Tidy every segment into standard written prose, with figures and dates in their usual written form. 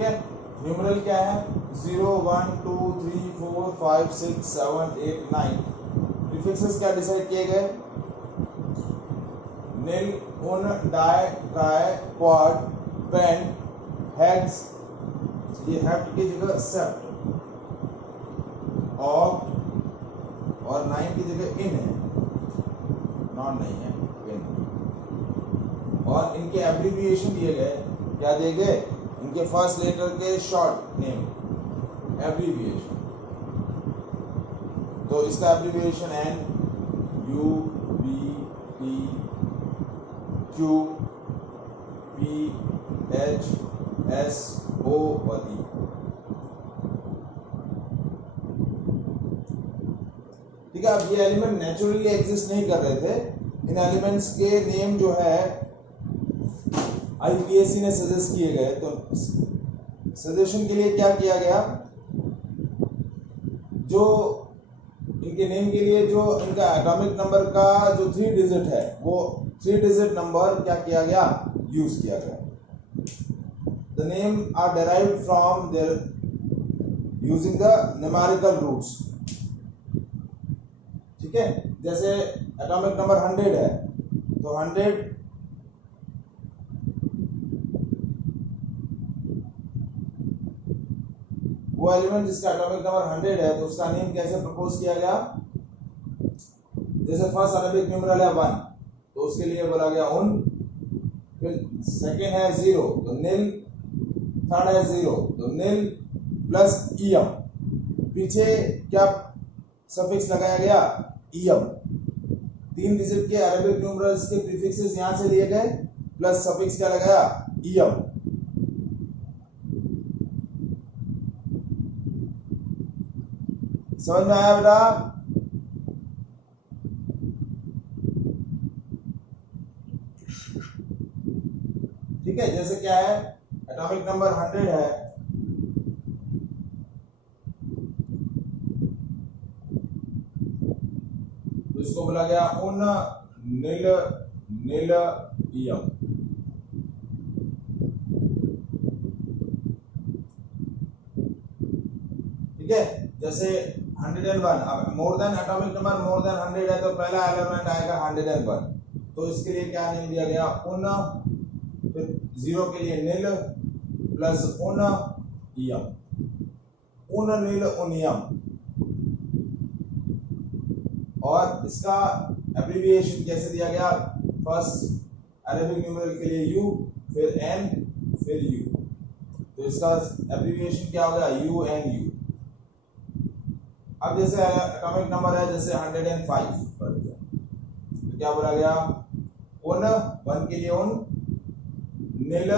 ठीक है। न्यूमरल क्या है 0 1 2 3 4 5 6 7 8 9। प्रीफिक्सेस क्या डिसाइड किए गए नील उन di tri quad paint hex, ये हेक्ट की जगह सेप्ट, ऑक्ट और 9 की जगह इन है, नॉन नहीं है इन। और इनके एब्रिविएशन दिए गए, क्या दिए गए इनके फर्स्ट लेटर के शॉर्ट नेम एब्रिविएशन। तो इसका abbreviation N U B T Q P H S O और ई। ठीक है। अब ये एलिमेंट नेचुरली एग्जिस्ट नहीं कर रहे थे, इन एलिमेंट्स के नेम जो है आईपीएससी ने सजेस्ट किए गए। तो सजेशन के लिए क्या किया गया, जो इनके नेम के लिए जो इनका एटॉमिक नंबर का जो 3 डिजिट है वो 3 डिजिट नंबर क्या किया गया यूज किया गया। The name are derived from their using the numerical roots. ठीक है। जैसे एटॉमिक नंबर 100 है तो 100 वो एलिमेंट जिसका एटॉमिक नंबर 100 है तो उसका नेम कैसे प्रपोज किया गया, जैसे फर्स्ट अरेबिक न्यूमेरल है 1 तो उसके लिए बोला गया उन, फिर सेकेंड है 0 तो निल, थर्ड है 0 तो निल प्लस ईएम, पीछे क्या सफिक्स लगाया गया ईएम। 3 डिजिट के अरेबिक न्यूमेरल्स के प्रीफिक्सेस यहां से लिए गए प्लस सफिक्स क्या लगाया ईएम। समझ में आया बेटा? ठीक है। जैसे क्या है एटॉमिक नंबर 100 है तो इसको बोला गया उन नील नील ईएम। ठीक है। जैसे 101, अब more than atomic number more than 100 है तो पहला एलिमेंट आएगा 101, तो इसके लिए क्या नेम दिया गया उन, फिर 0 के लिए नील प्लस उन ईएम, उन नील उनियम। और इसका एब्रिविएशन कैसे दिया गया, फर्स्ट अरेबिक न्यूमेरल के लिए यू, फिर एन, फिर यू, तो इसका एब्रिविएशन क्या होगा यू एन यू। अब जैसे एटॉमिक नंबर है जैसे 105 पर तो क्या बोला गया उन, 1 के लिए उन, नील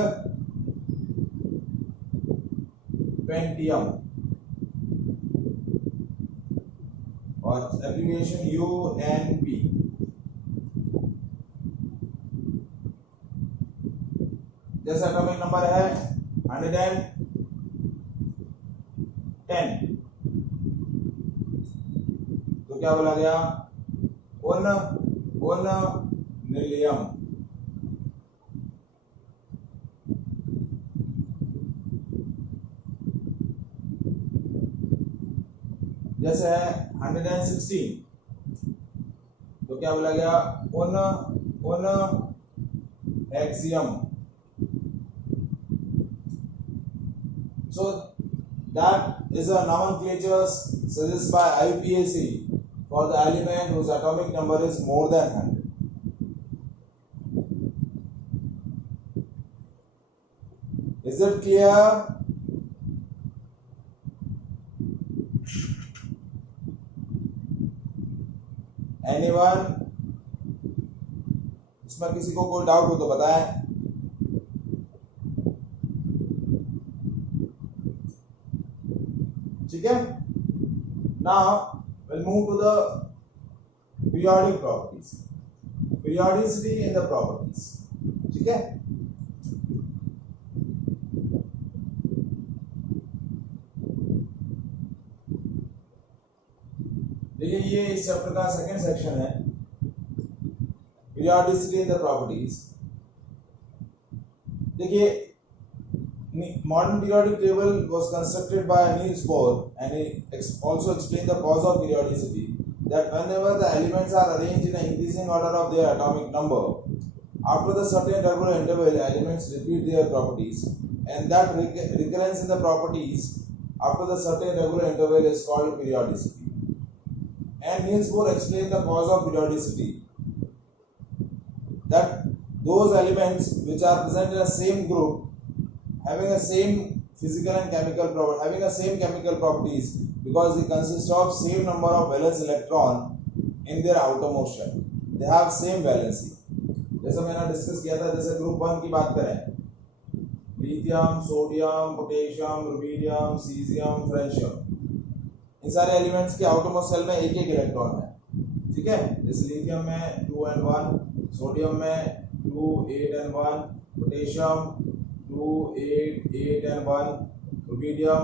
पेंटियम और एब्रिविएशन यू एन पी। जैसे एटॉमिक नंबर है 110 तो क्या बोला गया उन उन नीलियम। जैसे है 116 तो क्या बोला गया उन उन हेक्सियम। So that is a nomenclature suggested by IUPAC for the element whose atomic number is more than 100. Is it clear? Anyone? इसमें किसी को कोई डाउट हो तो बताएं। ठीक है। Now we'll move to the periodic properties. Periodicity in the properties. ठीक है। देखिए ये इस चैप्टर का सेकंड सेक्शन है, periodicity in the properties। देखिए Modern periodic table was constructed by Niels Bohr, and he also explained the cause of periodicity, that whenever the elements are arranged in an increasing order of their atomic number, after the certain regular interval, elements repeat their properties, and that recurrence in the properties after the certain regular interval is called periodicity. And Niels Bohr explained the cause of periodicity, that those elements which are present in the same group having the same physical and chemical properties, having the same chemical properties, because they consist of same number of valence electron in their outermost shell. They have same valency. जैसा मैंने discuss किया था, जैसे group 1 की बात करें, lithium, sodium, potassium, rubidium, caesium, francium, इन सारे एलिमेंट्स के आउटरमोस्ट सेल में एक एक इलेक्ट्रॉन है. ठीक है, जैसे लिथियम में 2 and 1, सोडियम में 2, 8 and 1, potassium 2, 8, 8 and 1, rubidium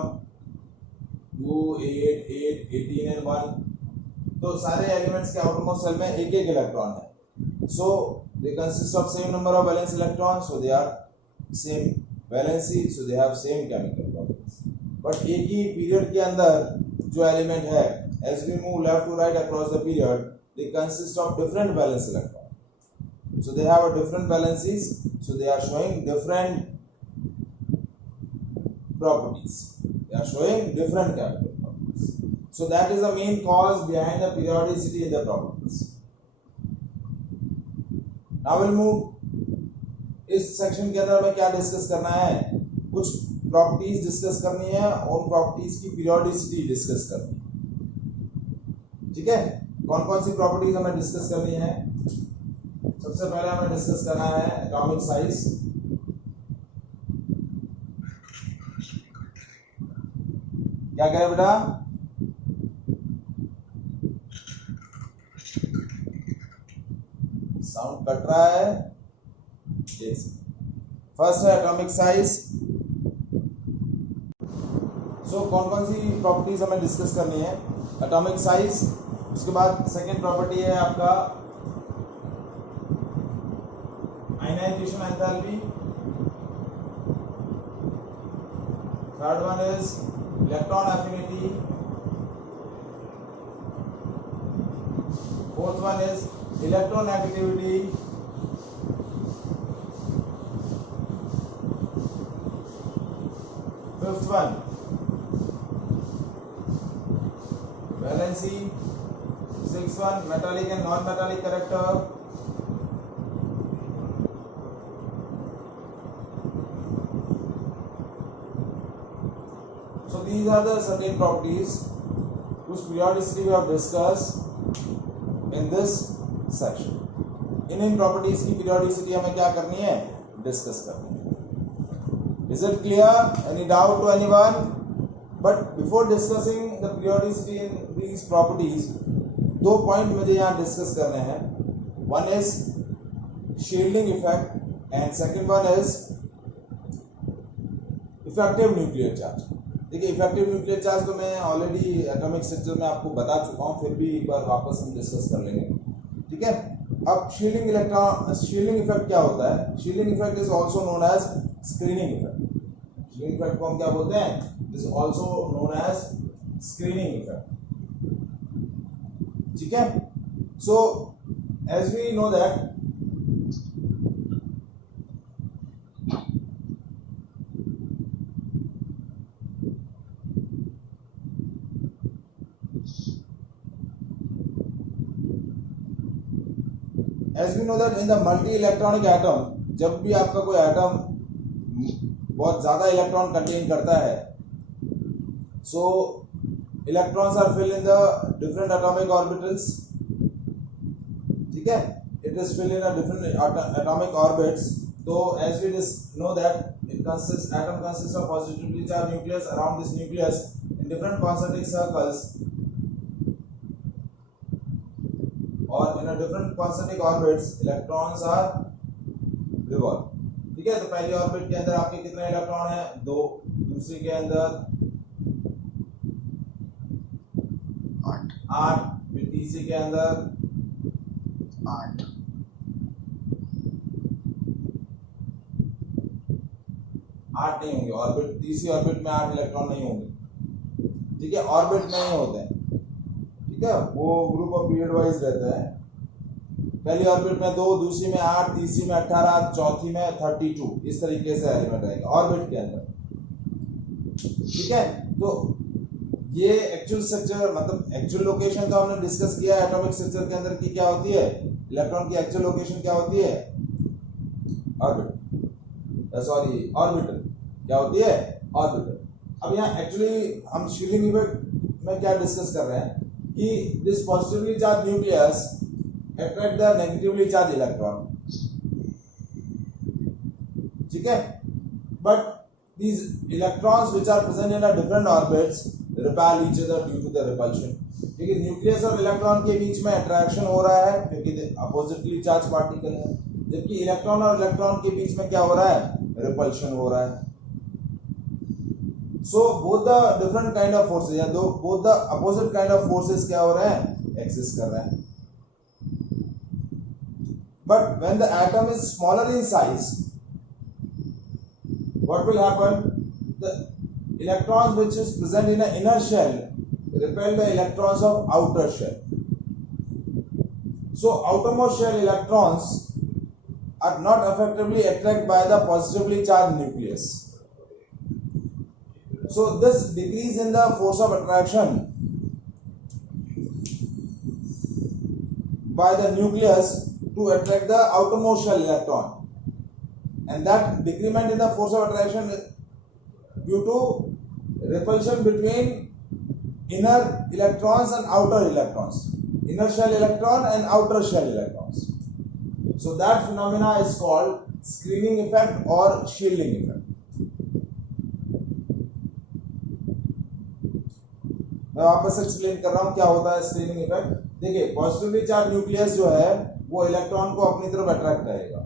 2, 8, 8, 18 and 1. तो सारे एलिमेंट्स के आउटरमोस्ट सेल में एक एक इलेक्ट्रॉन है. So they consist of same number of valence electrons, so they are same valency, so they have same chemical properties. But एक ही period के अंदर जो एलिमेंट है, as we move left to right across the period, they consist of different valence electrons. So they have a different valencies, so they are showing different properties. They are showing different chemical properties. So that is the main cause behind the periodicity in the properties. Now we'll move. इस section के अंदर हमें क्या discuss करना है? कुछ properties discuss करनी है और प्रॉपर्टीज की पीरियोडिसिटी डिस्कस करनी है. ठीक है, कौन कौन सी प्रॉपर्टीज हमें डिस्कस करनी है? सबसे पहले हमें डिस्कस करना है एटॉमिक साइज. क्या करें बेटा? साउंड कट रहा है. फर्स्ट है एटॉमिक साइज. सो कौन कौन सी प्रॉपर्टीज हमें डिस्कस करनी है? एटॉमिक साइज, उसके बाद सेकेंड प्रॉपर्टी है आपका ionisation enthalpy, third one is electron affinity, fourth one is electronegativity, fifth one valency, sixth one metallic and non metallic character, so these are the certain properties whose periodicity we have discussed in this section. In properties की periodicity हमें क्या करनी है? Discuss करनी है. Is it clear? Any doubt to anyone? But before discussing the periodicity in these properties, दो point मुझे यहाँ डिस्कस करने हैं. One is shielding effect and second one is effective nuclear charge. देखिए, इफेक्टिव न्यूक्लियर चार्ज तो मैं already atomic structure में आपको बता चुका हूँ, फिर भी एक बार वापस हम डिस्कस कर लेंगे. ठीक है, अब शील्डिंग इफेक्ट क्या होता है? Shielding effect is also known as screening effect. Shielding effect को हम क्या बोलते हैं? Is also known as screening effect. ठीक है, so as we know that as we know that in the multi electronic atom, जब भी आपका कोई एटम बहुत ज्यादा इलेक्ट्रॉन कंटेन करता है, so electrons are filled in the different atomic orbitals. ठीक है, it is filled in a different atomic orbits. So as we just know that atom consists of positively charged nucleus. Around this nucleus in different concentric circles और in a different concentric orbits electrons are revolve. ठीक है, तो पहली orbit के अंदर आपके कितने electron हैं? 2. दूसरी के अंदर 8. फिर तीसरी के अंदर 8. 8 नहीं होंगे, ऑर्बिट तीसरी ऑर्बिट में 8 इलेक्ट्रॉन नहीं होंगे, ठीक है, ऑर्बिट में ही होते हैं, ठीक है, वो ग्रुप ऑफ पीरियड वाइज रहता है। पहली ऑर्बिट में 2, दूसरी में 8, तीसरी में 18, चौथी में 32, इस तरीके से एलिमेंट रहेगा ऑर्बिट के अंदर, ठीक है। तो ये एक्चुअल स्ट्रक्चर मतलब एक्चुअल लोकेशन तो हमने डिस्कस किया है एटॉमिक स्ट्रक्चर के अंदर की क्या होती है, इलेक्ट्रॉन की एक्चुअल लोकेशन क्या होती है, ऑर्बिट, सॉरी ऑर्बिटल, क्या होती है, ऑर्बिटल। अब यहाँ एक्चुअली हम शीलिंग इफेक्ट में क्या डिस्कस कर रहे हैं कि this positively charge nucleus attract the negatively charge electron, ठीक है, but these electrons which are present in a different orbits repel each other due to the repulsion, ठीक है, न्यूक्लियस और इलेक्ट्रॉन के बीच में अट्रैक्शन हो रहा है क्योंकि अपोजिटली चार्ज पार्टिकल है, जबकि इलेक्ट्रॉन और इलेक्ट्रॉन के बीच में क्या हो रहा है, रिपल्शन हो रहा है। So both the different kind of forces या दो both the opposite kind of forces क्या हो रहे हैं, exist कर रहे हैं। But when the atom is smaller in size, what will happen? The electrons which is present in an inner shell repel the electrons of outer shell. So outermost shell electrons are not effectively attracted by the positively charged nucleus. So this decrease in the force of attraction by the nucleus to attract the outermost shell electron, and that decrement in the force of attraction is due to repulsion between inner electrons and outer electrons, inner shell electron and outer shell electrons. So that phenomena is called screening effect or shielding effect. मैं वापस explain कर रहा हूं क्या होता है screening effect. देखिए positively charge nucleus जो है वो इलेक्ट्रॉन को अपनी तरफ अट्रैक्ट करेगा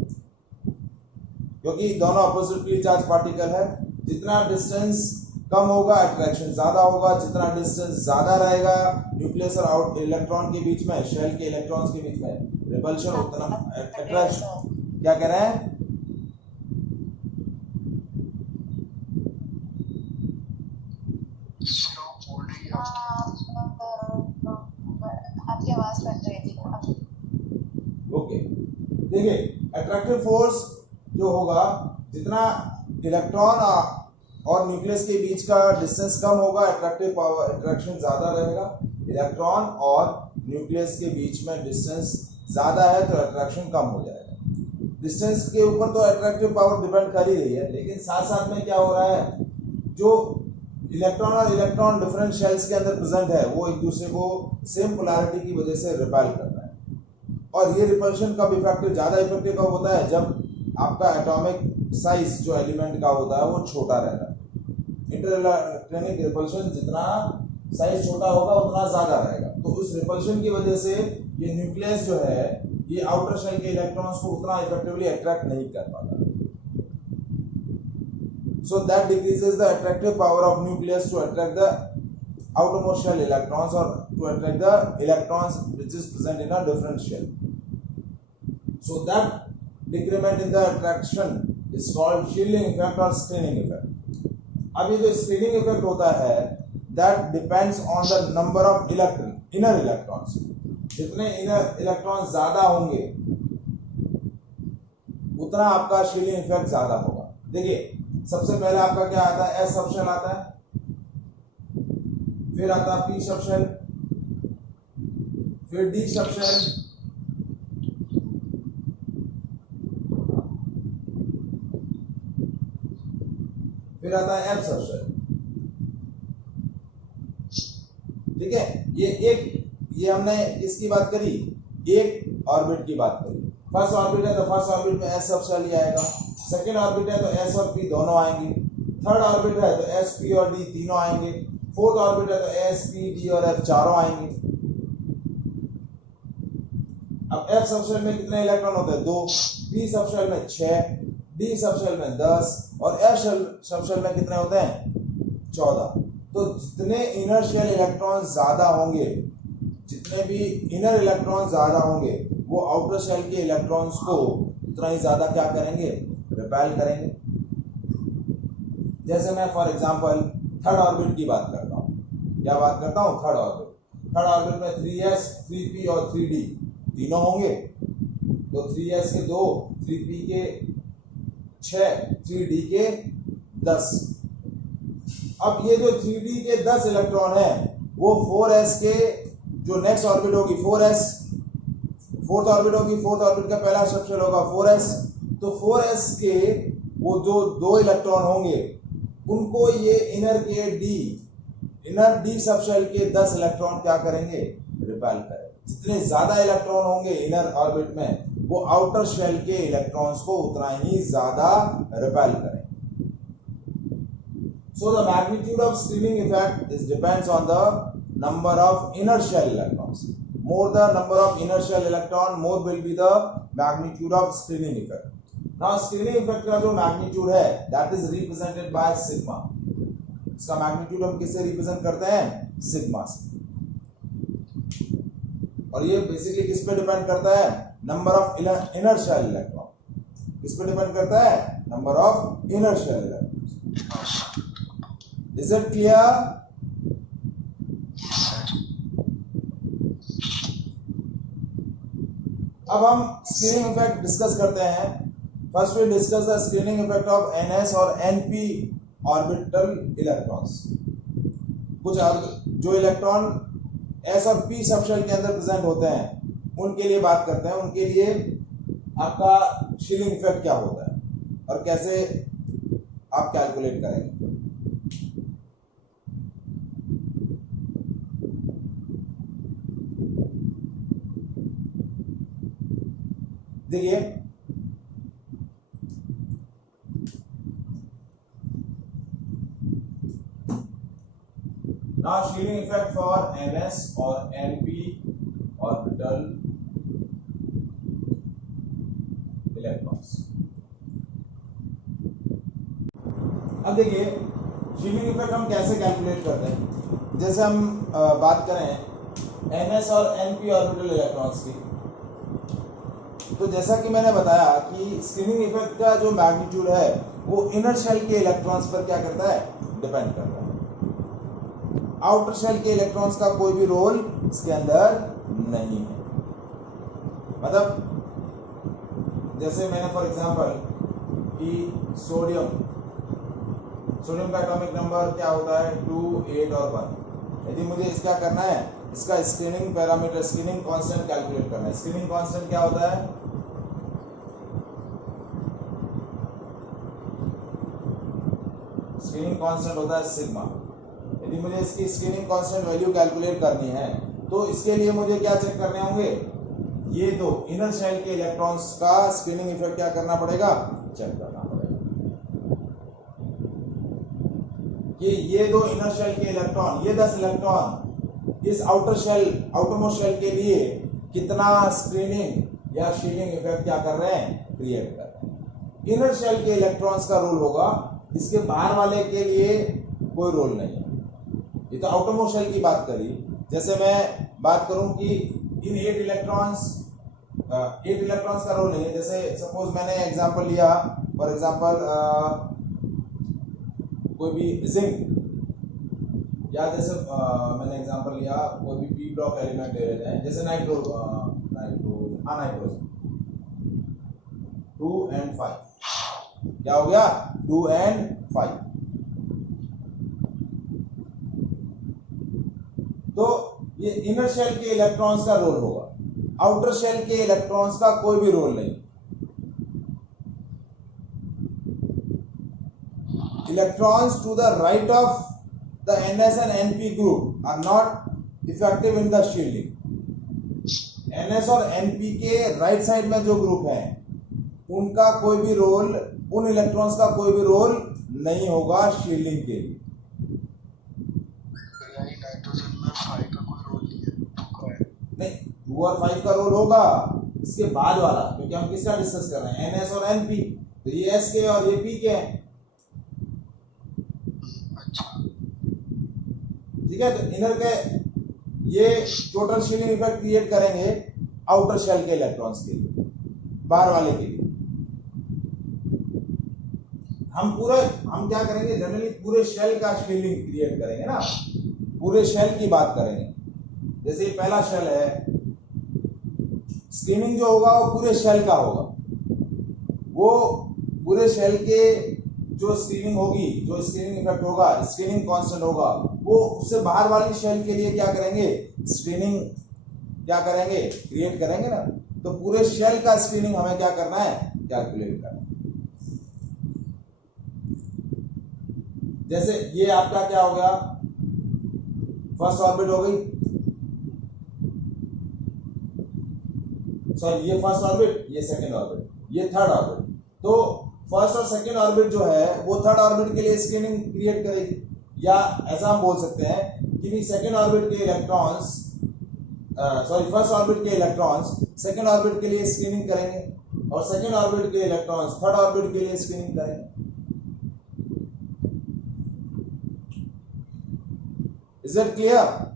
क्योंकि दोनों अपोजिटली चार्ज पार्टिकल है। जितना डिस्टेंस कम होगा अट्रैक्शन ज्यादा होगा, जितना डिस्टेंस ज्यादा रहेगा न्यूक्लियस और आउट इलेक्ट्रॉन के बीच में, शेल के इलेक्ट्रॉन्स के बीच में रिपल्शन, उतना अट्रैक्शन। क्या कह रहे हैं? आपकी आवाज कट रही थी। ओके, देखिए अट्रैक्टिव फोर्स जो होगा, जितना इलेक्ट्रॉन और न्यूक्लियस के बीच का डिस्टेंस कम होगा अट्रैक्टिव पावर अट्रैक्शन ज्यादा रहेगा। इलेक्ट्रॉन और न्यूक्लियस के बीच में डिस्टेंस ज्यादा है तो अट्रैक्शन कम हो जाएगा। डिस्टेंस के ऊपर तो अट्रैक्टिव पावर डिपेंड कर ही रही है, लेकिन साथ साथ में क्या हो रहा है, जो इलेक्ट्रॉन और इलेक्ट्रॉन डिफरेंट शेल्स के अंदर प्रेजेंट है वो एक दूसरे को सेम पोलैरिटी की वजह से रिपेल कर रहा है। और ये रिपल्शन कब इफेक्टिव, ज्यादा इफेक्टिव कब होता है, जब आपका एटॉमिक साइज जो एलिमेंट का होता है वो छोटा रहता है। इंटरइलेक्ट्रॉनिक रिपल्शन जितना साइज छोटा होगा उतना ज्यादा रहेगा, तो उस रिपल्शन की वजह से ये न्यूक्लियस जो है ये आउटर शेल के इलेक्ट्रॉन्स को उतना इफेक्टिवली अट्रैक्ट नहीं कर पाता। So that decreases the attractive power of nucleus to attract the outermost shell electrons or to attract the electrons which is present in a different shell. So that decrement in the attraction is called shielding effect or screening effect. अब ये जो screening effect होता है that depends on the number of inner electrons. जितने inner electrons ज्यादा होंगे उतना आपका shielding effect ज्यादा होगा। देखिए सबसे पहले आपका क्या आता है, एस सबशेल आता है, फिर आता है पी सबशेल, फिर डी सबशेल, फिर आता है एफ सबशेल। ठीक है, ये हमने किसकी बात करी, एक ऑर्बिट की बात करी। फर्स्ट ऑर्बिट है तो फर्स्ट ऑर्बिट में एस सबशेल ही आएगा, सेकेंड ऑर्बिट है तो एस और पी दोनों आएंगे, थर्ड ऑर्बिट है तो एस पी और डी तीनों आएंगे, फोर्थ ऑर्बिट है तो एस पी डी और एफ चारों आएंगे। अब एफ सबशेल में कितने इलेक्ट्रॉन होते हैं, 2, पी सबशेल में 6, डी सबशेल में 10 और एफ सबशेल में कितने होते हैं, 14। तो जितने इनर शेल इलेक्ट्रॉन ज्यादा होंगे, जितने भी इनर इलेक्ट्रॉन ज्यादा होंगे वो आउटर शेल के इलेक्ट्रॉन्स को उतना ही ज्यादा क्या करेंगे, रिपेल करेंगे। जैसे मैं फॉर एग्जांपल थर्ड ऑर्बिट की बात करता हूँ, क्या बात करता हूँ, थर्ड ऑर्बिट में 3s 3p और 3d तीनों होंगे, तो 3s के 2, 3p के 6, 3d के 10। अब ये जो 3d के 10 इलेक्ट्रॉन है वो 4s के जो नेक्स्ट ऑर्बिट होगी 4s, फोर्थ ऑर्बिट होगी, फोर्थ ऑर्बिट का पहला सबशेल होगा 4s, तो 4s के वो जो 2 इलेक्ट्रॉन होंगे उनको ये इनर डी सबशेल के 10 इलेक्ट्रॉन क्या करेंगे, रिपेल करेंगे। जितने ज्यादा इलेक्ट्रॉन होंगे इनर ऑर्बिट में वो आउटर शेल के इलेक्ट्रॉन्स को उतना ही ज्यादा रिपेल करेंगे। So the magnitude of screening effect is depends on the number of inner shell electrons. More the number of inner shell electron, more will be the magnitude of screening effect. Now screening effect का जो magnitude है that is represented by sigma. इसका magnitude हम किससे represent करते हैं, sigma से। और ये basically किस पे depend करता है, number of inner shell electron. किस पे depend करता है, number of inner shell electrons. Is it clear? अब हम स्क्रीनिंग इफेक्ट डिस्कस करते हैं। First we discuss the screening effect of NS और NP ऑर्बिटल इलेक्ट्रॉन्स। कुछ जो इलेक्ट्रॉन S और P सबशेल के अंदर प्रेजेंट होते हैं उनके लिए बात करते हैं, उनके लिए आपका शीलिंग इफेक्ट क्या होता है और कैसे आप कैलकुलेट करेंगे। देखिए now shielding effect for NS और NP orbital electrons। अब देखिए शील्डिंग इफेक्ट हम कैसे कैलकुलेट करते हैं। जैसे हम बात करें NS और NP ऑर्बिटल इलेक्ट्रॉन्स की, तो जैसा कि मैंने बताया कि स्क्रीनिंग इफेक्ट का जो मैग्नीट्यूड है वो इनर शेल के इलेक्ट्रॉन्स पर क्या करता है, डिपेंड करता है। आउटर शेल के इलेक्ट्रॉन्स का कोई भी रोल इसके अंदर नहीं है। मतलब जैसे मैंने फॉर एग्जांपल कि सोडियम का एटॉमिक नंबर क्या होता है 2, 8 और 1। यदि मुझे इसका करना है, इसका screening parameter, screening constant calculate करना है। स्क्रीनिंग कांस्टेंट क्या होता है, स्क्रीनिंग कांस्टेंट होता है सिग्मा। यदि मुझे इसकी स्क्रीनिंग कांस्टेंट वैल्यू कैलकुलेट करनी है तो इसके लिए मुझे क्या चेक करने होंगे, ये दो इनर शेल के इलेक्ट्रॉन्स का स्क्रीनिंग इफेक्ट क्या करना पड़ेगा, चेक करना पड़ेगा कि ये दो इनर शेल के इलेक्ट्रॉन, ये 10 इलेक्ट्रॉन इस आउटरमोस्ट शेल के लिए कितना स्क्रीनिंग या शील्डिंग इफेक्ट क्या कर रहे हैं, क्रिएट कर रहे हैं। इनर शेल के इलेक्ट्रॉन्स का रोल होगा, इसके बाहर वाले के लिए कोई रोल नहीं है। ये तो आउटरमोस्ट शेल की बात करी। जैसे मैं बात करूं कि इन 8 इलेक्ट्रॉन्स का रोल नहीं है। जैसे सपोज मैंने एग्जांपल लिया, फॉर एग्जांपल कोई भी जिंक, या जैसे मैंने एग्जांपल लिया कोई भी पी ब्लॉक एलिमेंट ले लेते हैं, जैसे नाइट्रोजन 2 and 5, क्या हो गया 2 and 5। तो ये इनर शेल के इलेक्ट्रॉन्स का रोल होगा, आउटर शेल के इलेक्ट्रॉन्स का कोई भी रोल नहीं। Electrons to the right of the NS and NP group are not effective in the shielding। NS और NP के राइट साइड में जो ग्रुप है उनका कोई भी रोल, उन इलेक्ट्रॉन्स का कोई भी रोल नहीं होगा शील्डिंग के लिए। नाइट्रोजन में 5 का कोई रोल नहीं है, 2 का है। नहीं, 2 और 5 का रोल होगा इसके बाद वाला, क्योंकि हम किसका डिस्कस कर रहे हैं, NS और NP। तो ये S के और ये P के हैं। अच्छा, ठीक है, तो इनर के ये टोटल शील्डिंग इफेक्ट क्रिएट करेंगे आउटर शेल के इलेक्ट्रॉन्स के लिए, बाहर वाले के लिए। हम क्या करेंगे, जनरली पूरे शेल का स्केलिंग क्रिएट करेंगे ना, पूरे शेल की बात करेंगे। जैसे ये पहला शेल है, स्क्रीनिंग जो होगा वो पूरे शेल का होगा, वो पूरे शेल के जो स्क्रीनिंग होगी, जो स्क्रीनिंग इफेक्ट होगा, स्क्रीनिंग कांस्टेंट होगा, वो उससे बाहर वाली शेल के लिए क्या करेंगे, स्क्रीनिंग क्या करेंगे, क्रिएट करेंगे ना। तो पूरे शेल का स्क्रीनिंग हमें क्या करना है, कैलकुलेट करना है। जैसे ये आपका क्या हो गया, फर्स्ट ऑर्बिट हो गई, सॉरी ये फर्स्ट ऑर्बिट, ये सेकंड ऑर्बिट, ये थर्ड ऑर्बिट। तो फर्स्ट और सेकंड ऑर्बिट जो है वो थर्ड ऑर्बिट के लिए स्क्रीनिंग क्रिएट करेगी, या ऐसा हम बोल सकते हैं कि सेकंड ऑर्बिट के इलेक्ट्रॉन्स, सॉरी फर्स्ट ऑर्बिट के इलेक्ट्रॉन्स सेकंड ऑर्बिट के लिए स्क्रीनिंग करेंगे, और सेकंड ऑर्बिट के इलेक्ट्रॉन्स थर्ड ऑर्बिट के लिए स्क्रीनिंग करेंगे। Is it clear?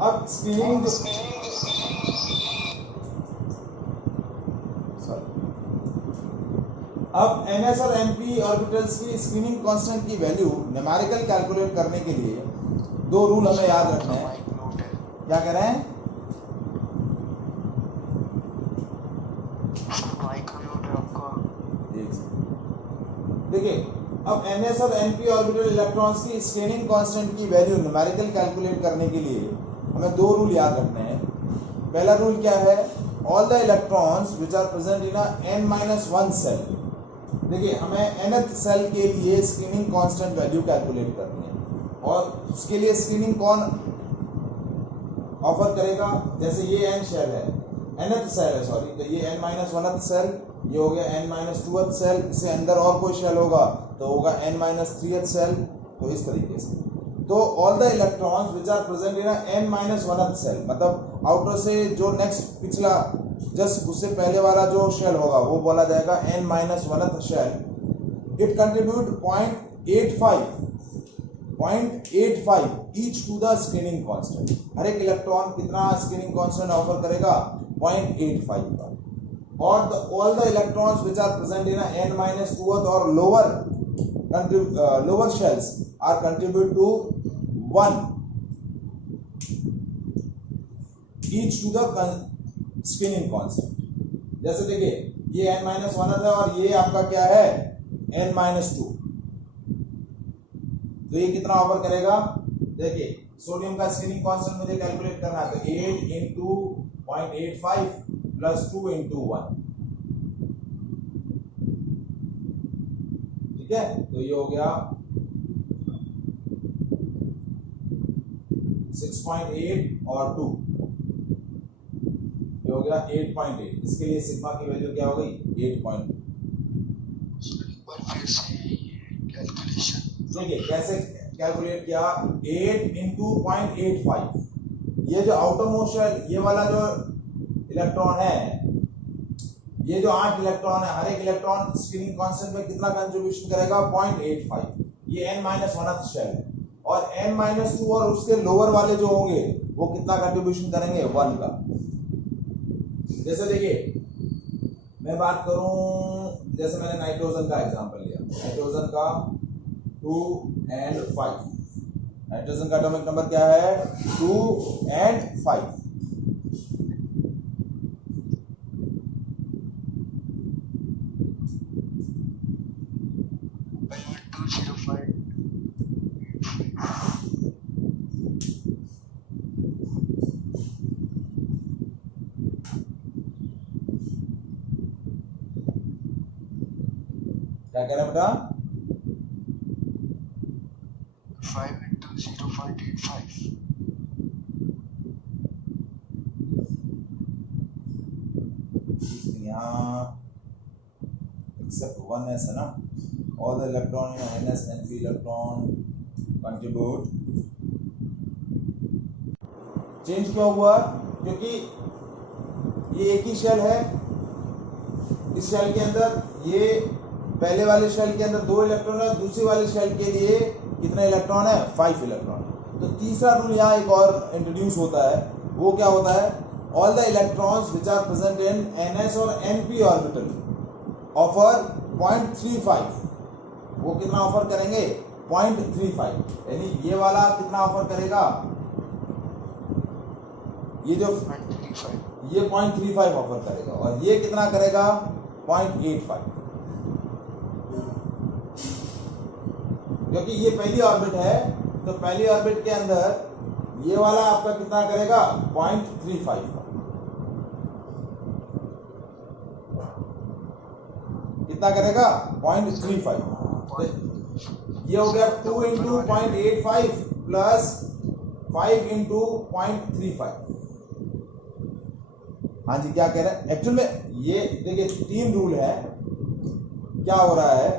अब स्क्रीनिंग, अब एनएस और एनपी ऑर्बिटल्स की स्क्रीनिंग कांस्टेंट की वैल्यू न्यूमेरिकल कैलकुलेट करने के लिए दो रूल हमें याद रखने हैं। क्या कह रहे हैं? देखिए, अब एनएस और एनपी ऑर्बिटल इलेक्ट्रॉन्स की स्क्रीनिंग कांस्टेंट की वैल्यू न्यूमेरिकल कैलकुलेट करने के लिए हमें दो रूल याद रखने हैं। पहला रूल क्या है, all the electrons which are present in n-1 shell. देखिए, हमें nth सेल के लिए स्क्रीनिंग कांस्टेंट वैल्यू कैलकुलेट करनी है, और उसके लिए स्क्रीनिंग कौन ऑफर करेगा? जैसे ये n शेल है, nth सेल है, सॉरी, तो ये n-1th सेल, ये हो गया n-2th सेल, इससे अंदर और कोई शेल होगा तो होगा n-3th सेल। तो इस तरीके से, तो all the electrons which are present in n-1th shell, मतलब आउटर से जो नेक्स्ट पिछला जस्ट उससे पहले वाला जो शेल होगा वो बोला जाएगा n-1th shell. It contribute 0.85 each to the screening constant. हर एक इलेक्ट्रॉन कितना स्क्रीनिंग कांस्टेंट ऑफर करेगा? 0.85 का। और all the electrons which are present in n-2th और lower shells are contribute to 1 each to the screening constant. जैसे देखिए, ये n-1 है और ये आपका क्या है, n-2, तो ये कितना ऑफर करेगा? देखिए, सोडियम का स्क्रीनिंग कांस्टेंट मुझे कैलकुलेट करना है, तो 8 into 0.85 प्लस 2 into 1, ठीक है। तो ये हो गया 6.8 और 2, ये हो गया 8.8। इसके लिए सिग्मा की वैल्यू क्या हो गई? 8.2। देखिए कैसे कैलकुलेट किया, 8 into 0.85, ये जो आउटर मोस्ट शेल, ये वाला जो इलेक्ट्रॉन है, ये जो 8 इलेक्ट्रॉन है, हर एक इलेक्ट्रॉन स्क्रीनिंग कांस्टेंट में कितना कंट्रीब्यूशन करेगा? 0.85। ये n-1th शेल है, और n-2 और उसके लोअर वाले जो होंगे वो कितना कंट्रीब्यूशन करेंगे? 1 का। जैसे देखिए, मैं बात करूं, जैसे मैंने नाइट्रोजन का एग्जांपल लिया, नाइट्रोजन का 2 and 5, नाइट्रोजन का एटॉमिक नंबर क्या है? 2 and 5। क्या कह रहे हैं बेटा? 5 into 0.85। यहाँ except 1s है ना, all the electron in ns and p electron contribute change क्यों हुआ? क्योंकि ये एक ही शेल है, इस शेल के अंदर ये पहले वाले शेल के अंदर 2 इलेक्ट्रॉन है, दूसरी वाले शेल के लिए कितने इलेक्ट्रॉन है? 5 इलेक्ट्रॉन। तो तीसरा रूल यहाँ एक और इंट्रोड्यूस होता है, वो क्या होता है? All the electrons which are present in ns और np ऑर्बिटल ऑफर 0.35। वो कितना ऑफर करेंगे? 0.35। यानी ये वाला कितना ऑफर करेगा? ये जो 0.35 ये 0.35 ऑफर करेगा, और ये कितना करेगा? 0.85। क्योंकि ये पहली ऑर्बिट है, तो पहली ऑर्बिट के अंदर ये वाला आपका कितना करेगा? 0.35 का। कितना करेगा? 0.35। तो ये हो गया 2 इंटू 0.85 प्लस 5 इंटू 0.35। हाँ जी, क्या कह रहे हैं? एक्चुअल में ये देखिए 3 रूल है। क्या हो रहा है?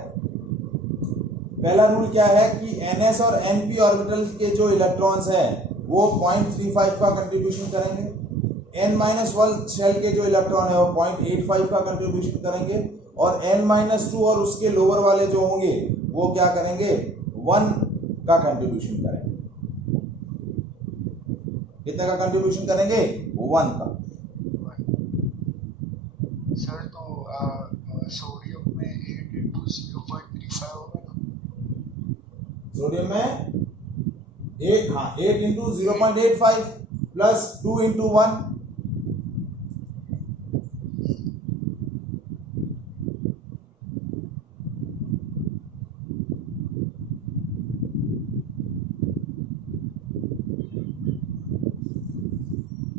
पहला रूल क्या है कि ns और np ऑर्बिटल के जो इलेक्ट्रॉन्स हैं वो 0.35 का कंट्रीब्यूशन करेंगे, n-1 शेल के जो इलेक्ट्रॉन है वो 0.85 का कंट्रीब्यूशन करेंगे, और n-2 और उसके लोअर वाले जो होंगे वो क्या करेंगे? 1 का कंट्रीब्यूशन करेंगे। कितने का कंट्रीब्यूशन करेंगे? 1 का। सर तो सोडियम में 8 इंटू 0.35 होगा ना? सोडियम में 8, हाँ 8 इंटू 0.85 प्लस 2 इंटू 1।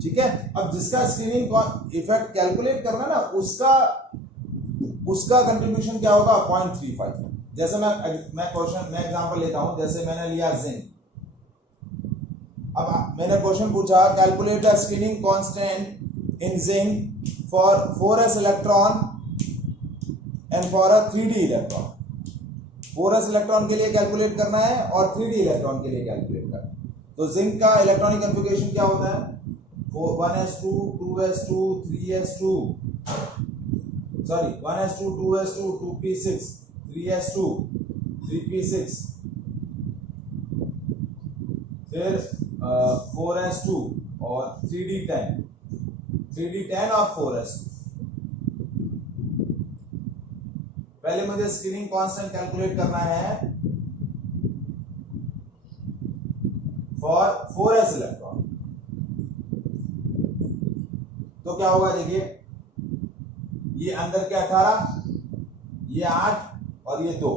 ठीक है। अब जिसका स्क्रीनिंग इफेक्ट कैलकुलेट करना ना, उसका कंट्रीब्यूशन क्या होगा? 0.35। जैसे मैं एग्जांपल लेता हूं, जैसे मैंने लिया जिंक। अब मैंने क्वेश्चन पूछा, calculate the screening constant in zinc for 4s electron and for a 3d electron. 4s electron के लिए कैलकुलेट करना है और 3d इलेक्ट्रॉन के लिए कैलकुलेट करना है। तो जिंक का इलेक्ट्रॉनिक कॉन्फ़िगरेशन क्या होता है? 1s2 2s2 3s2 sorry 1s2 2s2 2p6 3s2 3p6 फिर 4s2 और 3d10 और 4s2। पहले मुझे स्क्रीनिंग कांस्टेंट कैलकुलेट करना है फॉर 4s इलेक्ट्रॉन। तो क्या होगा? देखिए ये अंदर के 18, ये 8 और ये 2,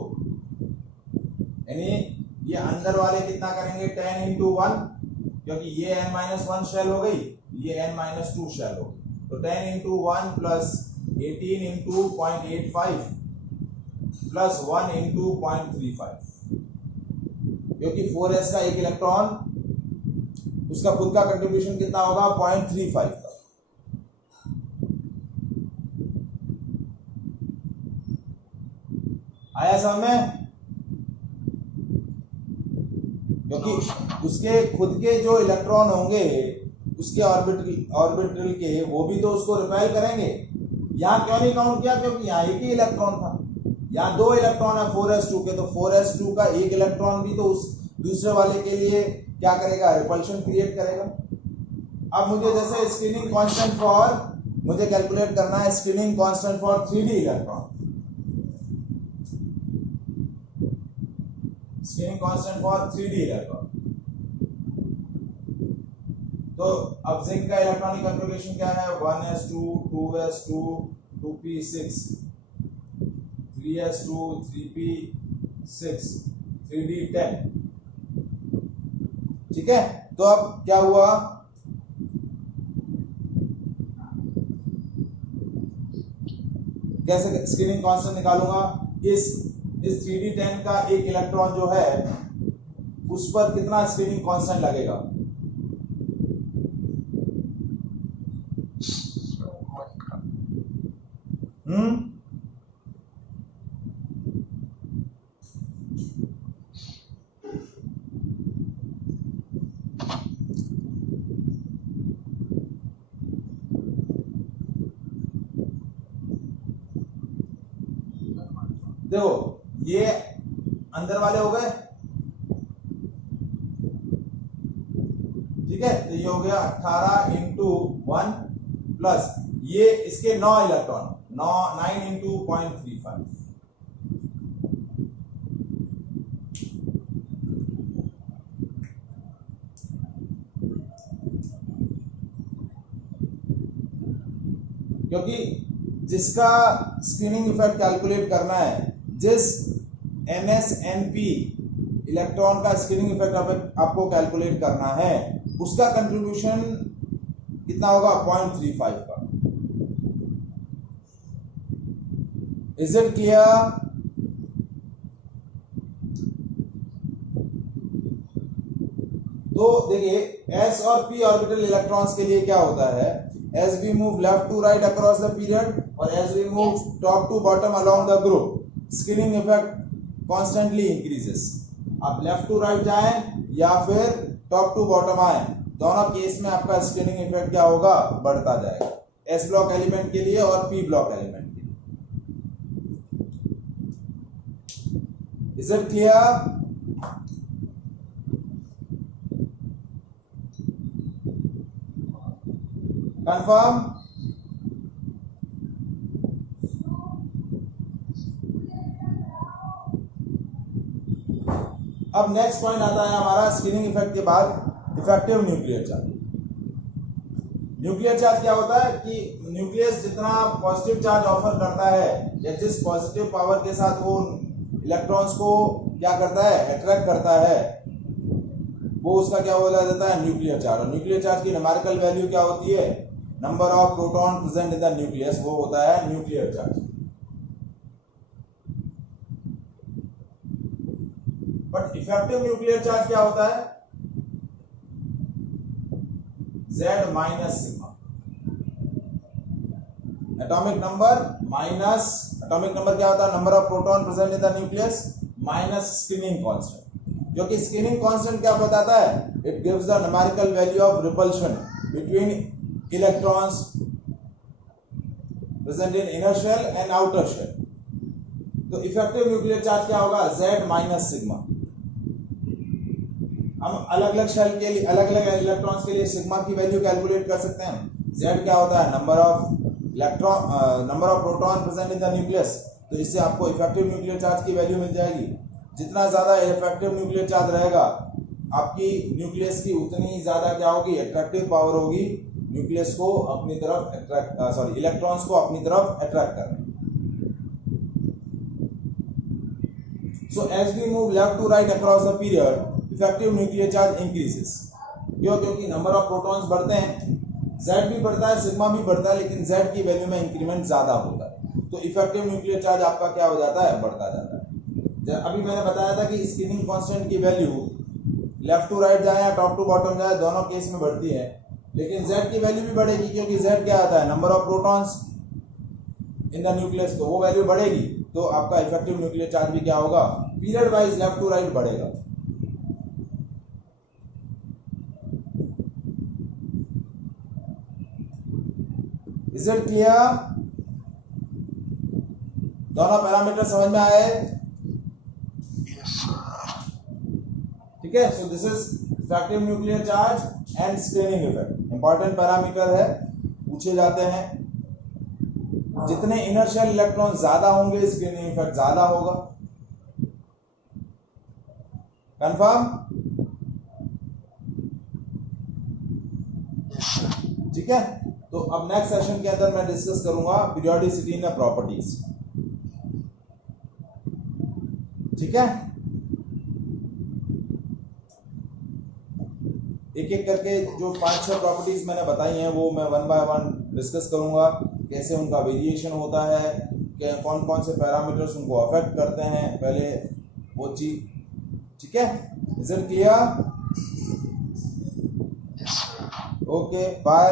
यानी ये अंदर वाले कितना करेंगे? 10 इंटू 1, क्योंकि ये n-1 शेल हो गई, ये n-2 शेल हो गई। तो 10 into 1 plus 18 into 0.85 plus 1 into 0.35, क्योंकि 4s का एक इलेक्ट्रॉन उसका खुद का कंट्रीब्यूशन कितना होगा? 0.35 का। आया समझ में? क्योंकि उसके खुद के जो इलेक्ट्रॉन होंगे उसके ऑर्बिटल के, वो भी तो उसको रिपेल करेंगे। यहाँ क्यों नहीं काउंट किया? क्योंकि यहाँ एक ही इलेक्ट्रॉन था, यहाँ 2 इलेक्ट्रॉन है 4s2 के, तो 4s2 का एक इलेक्ट्रॉन भी तो उस दूसरे वाले के लिए क्या करेगा? रिपल्शन क्रिएट करेगा। अब मुझे जैसे स्क्रीनिंग कांस्टेंट फॉर, मुझे कैलकुलेट करना है screening constant for 3d electron. Screening constant for 3d electron. तो अब जिंक का इलेक्ट्रॉनिक कॉन्फ़िगरेशन क्या है? 1s2 2s2 2p6 3s2 3p6 3d10। ठीक है। तो अब क्या हुआ? कैसे स्क्रीनिंग कांस्टेंट निकालूंगा? इस 3d10 का एक इलेक्ट्रॉन जो है उस पर कितना स्क्रीनिंग कांस्टेंट लगेगा? देखो ये अंदर वाले हो गए, ठीक है, तो ये हो गया 18 इंटू 1 प्लस ये इसके 9 इलेक्ट्रॉन, 9 इंटू 0.35, क्योंकि जिसका स्क्रीनिंग इफेक्ट कैलकुलेट करना है, जिस NSNP इलेक्ट्रॉन का स्क्रीनिंग इफेक्ट आपको कैलकुलेट करना है, उसका कंट्रीब्यूशन कितना होगा 0.35 का। Is it clear? तो देखिए S और P ऑर्बिटल इलेक्ट्रॉन्स के लिए क्या होता है, as we move left to right across the period or as we move top to bottom along the group, screening effect constantly increases. आप लेफ्ट टू राइट जाएं या फिर टॉप टू बॉटम आए, दोनों केस में आपका स्क्रीनिंग इफेक्ट क्या होगा, बढ़ता जाएगा, S ब्लॉक एलिमेंट के लिए और P ब्लॉक एलिमेंट के लिए। Is it clear? कंफर्म? अब नेक्स्ट पॉइंट आता है हमारा स्क्रीनिंग इफेक्ट के बाद effective nuclear charge. Nuclear charge क्या होता है कि न्यूक्लियस जितना पॉजिटिव चार्ज ऑफर करता है या जिस पॉजिटिव पावर के साथ वो इलेक्ट्रॉन्स को क्या करता है, अट्रैक्ट करता है, वो उसका क्या बोला जाता है, न्यूक्लियर चार्ज। और न्यूक्लियर चार्ज की न्यूमेरिकल वैल्यू क्या होती है, number of proton present in the nucleus, वो होता है nuclear charge. But effective nuclear charge क्या होता है, Z minus sigma, atomic number minus, atomic number क्या होता है, number of proton present in the nucleus minus screening constant, जो कि स्क्रीनिंग कांस्टेंट क्या बताता है, it gives the numerical value of repulsion between electrons present in inner shell and outer shell. तो effective nuclear charge क्या होगा, Z minus sigma. हम अलग अलग शेल के लिए, अलग अलग इलेक्ट्रॉन्स के लिए सिग्मा की वैल्यू कैलकुलेट कर सकते हैं। Z क्या होता है, number of electron, number of proton present in the nucleus. तो इससे आपको इफेक्टिव न्यूक्लियर चार्ज की वैल्यू मिल जाएगी। जितना ज्यादा इफेक्टिव न्यूक्लियर चार्ज रहेगा, आपकी न्यूक्लियस की उतनी ज्यादा क्या होगी, अट्रैक्टिव पावर होगी न्यूक्लियस को अपनी तरफ अट्रैक्ट, इलेक्ट्रॉन्स को अपनी तरफ अट्रैक्ट करने। So as we move left to right across the period, effective nuclear charge increases. क्यों? क्योंकि नंबर ऑफ प्रोटॉन्स बढ़ते हैं, Z भी बढ़ता है, सिग्मा भी बढ़ता है, लेकिन Z की वैल्यू में इंक्रीमेंट ज्यादा होता है, तो इफेक्टिव न्यूक्लियर चार्ज आपका क्या हो जाता है, बढ़ता जाता है। अभी मैंने बताया था कि स्क्रीनिंग कांस्टेंट की वैल्यू लेफ्ट टू राइट जाए या टॉप टू बॉटम जाए, दोनों केस में बढ़ती है, लेकिन Z की वैल्यू भी बढ़ेगी, क्योंकि Z क्या आता है, number of protons in the nucleus, तो वो वैल्यू बढ़ेगी, तो आपका इफेक्टिव न्यूक्लियर चार्ज भी क्या होगा, period wise left to right बढ़ेगा। Is it clear? दोनों पैरामीटर समझ में आए? ठीक है, so this is effective nuclear charge and screening effect. Important parameter है, पूछे जाते हैं। जितने इनर्शियल इलेक्ट्रॉन ज्यादा होंगे, स्क्रीनिंग इफेक्ट ज्यादा होगा। कंफर्म? ठीक है, तो अब नेक्स्ट सेशन के अंदर मैं डिस्कस करूंगा पीरियोडिसिटी इन प्रॉपर्टीज। ठीक है, एक एक करके जो 5-6 प्रॉपर्टीज मैंने बताई हैं वो मैं 1 बाय 1 डिस्कस करूंगा, कैसे उनका वेरिएशन होता है, कौन कौन से पैरामीटर्स उनको अफेक्ट करते हैं, पहले वो चीज। ठीक है, is it clear? Okay, bye.